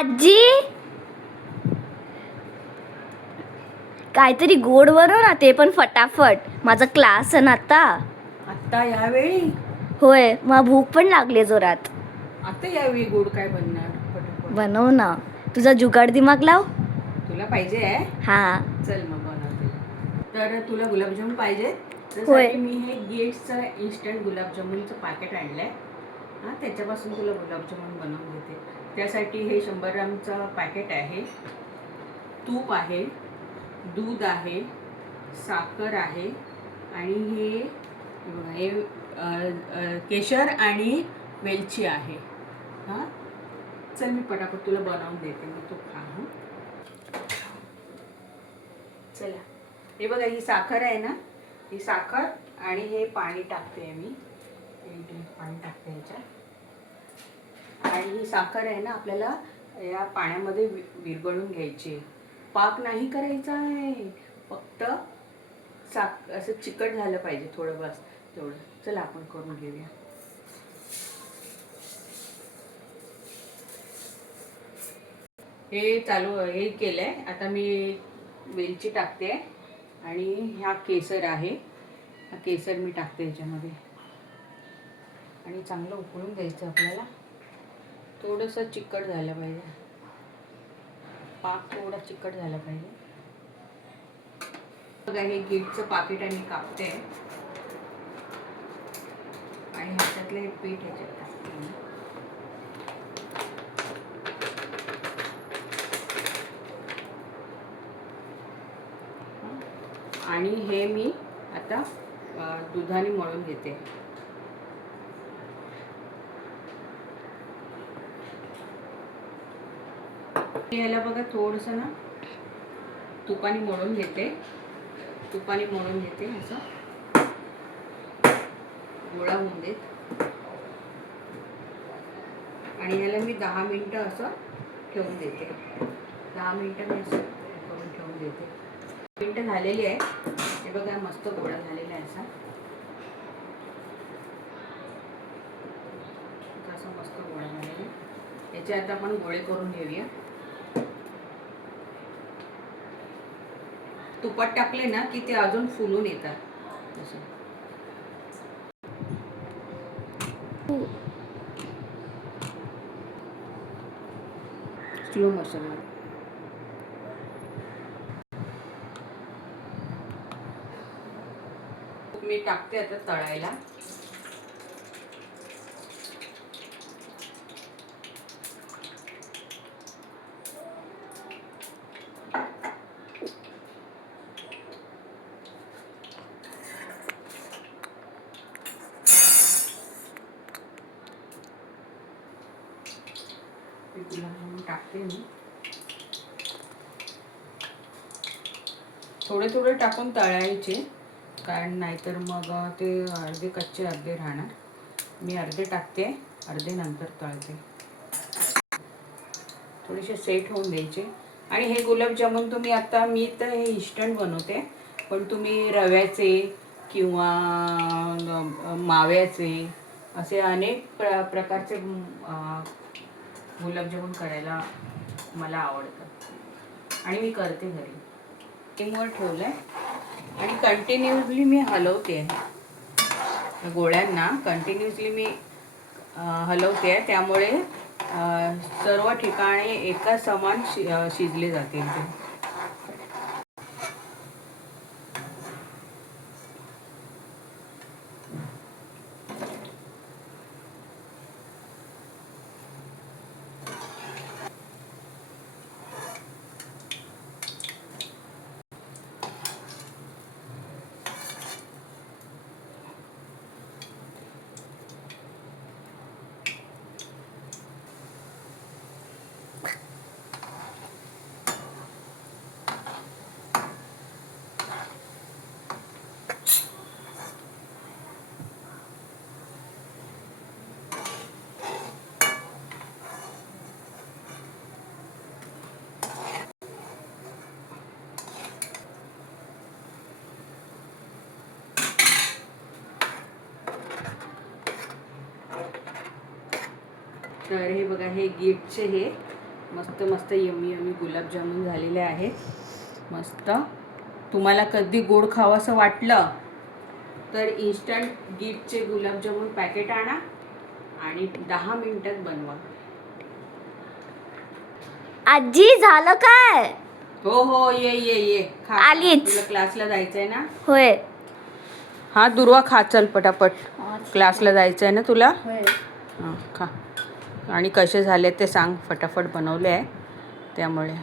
आजी काहीतरी गोड बनव ना, ते पण फटाफट. माझा क्लास आहे ना आता. आत्ता यावेळी? होय, मला भूक पण लागली जोरात. आता यावेळी गोड काय बनणार? पटापट बनव ना, तुझा जुगाड दिमाग लाव. तुला पाहिजे आहे? हा. चल मग बनवते. तर तुला गुलाबजामुन पाहिजे? होय. त्यासाठी मी हे गेट्सचं इन्स्टंट गुलाबजामुनचं पॅकेट आणलं आहे. हां, त्याच्यापासून तुला गुलाबजामुन बनवून देते. त्यासाठी हे 100 ग्रामचं पॅकेट आहे. तूप आहे, दूध आहे, साखर आहे आणि हे केशर आणि वेलची आहे. हां, चल मी पटापट तुला बनवून देते. मी तू खा. हं, चला. हे बघा, ही साखर आहे ना, ही साखर आणि हे पाणी टाकते मी. पाणी टाकते ह्याच्यात. आणि ही साखर आहे ना, आपल्याला या पाण्यामध्ये विरघळून घ्यायची. पाक नाही करायचा आहे, फक्त असं चिकट झालं पाहिजे थोडं, बस तेवढं. चला आपण करून घेऊया. हे केलंय. आता मी वेलची टाकते आणि ह्या केसर आहे, हा केसर मी टाकते ह्याच्यामध्ये आणि चांगलं उकळून द्यायचं आपल्याला. थोडंसं चिकट झालं पाहिजे, पाक थोडा चिकट झाला पाहिजे. बघा, हे गिटचं पाकिट आहे, मी कापते आणि ह्याच्यातलं हे पीठ ह्याच्यात टाकते मी. आणि हे मी आता दुधाने मळून घेते. याला बघा थोडंसं ना तुपाने मळून घेते. असं गोळा होऊन देत आणि याला मी 10 मिनिटं असं ठेवून देते. 10 मिनिटं मी असं करून ठेवून देते. मिनिटं झालेली आहे. हे बघा, मस्त गोळा झालेला आहे असा मस्त गोळा झालेला. याचे आता आपण गोळे करून घेऊया. तुपात टाकले ना की ते अजून फुलून येतात. स्लो मोशन मी टाकते आता तळायला. टाकते मी थोडे थोडे टाकून तळायचे, कारण नाहीतर मग ते अर्धे कच्चे अर्धे राहणार. मी अर्धे टाकते, अर्धे नंतर तळते. थोडेसे सेट होऊन द्यायचे. आणि हे गुलाबजामुन तुम्ही आता, मी तर हे इन्स्टंट बनवते, पण तुम्ही रव्याचे किंवा माव्याचे असे अनेक प्रकारचे गुलाबजामुन करायला मला आवडतं आणि मी करते घरी. वर ठेवलं आहे आणि कंटिन्युअसली मी हलवते. गोळ्यांना कंटिन्युअसली मी हलवते, त्यामुळे सर्व ठिकाणी एका समान शिजले जातील ते. तर हे बघा, हे गिफ्टचे हे मस्त मस्त यमी यमी गुलाबजामुन झालेले आहेत मस्त. तुम्हाला कधी गोड खावंसं वाटलं तर इन्स्टंट गिफ्टचे गुलाबजामुन पॅकेट आणा आणि 10 मिनिटात बनवा. आजी झालं काय? हो हो, ये ये ये खा. आलीच. तुला क्लासला जायचंय ना? होय. हा दुर्वा खा चल पटापट. क्लासला जायचंय ना तुला? होय. हां खा. आणि कसे झाले ते सांग. फटाफट बनवले आहे त्यामुळे.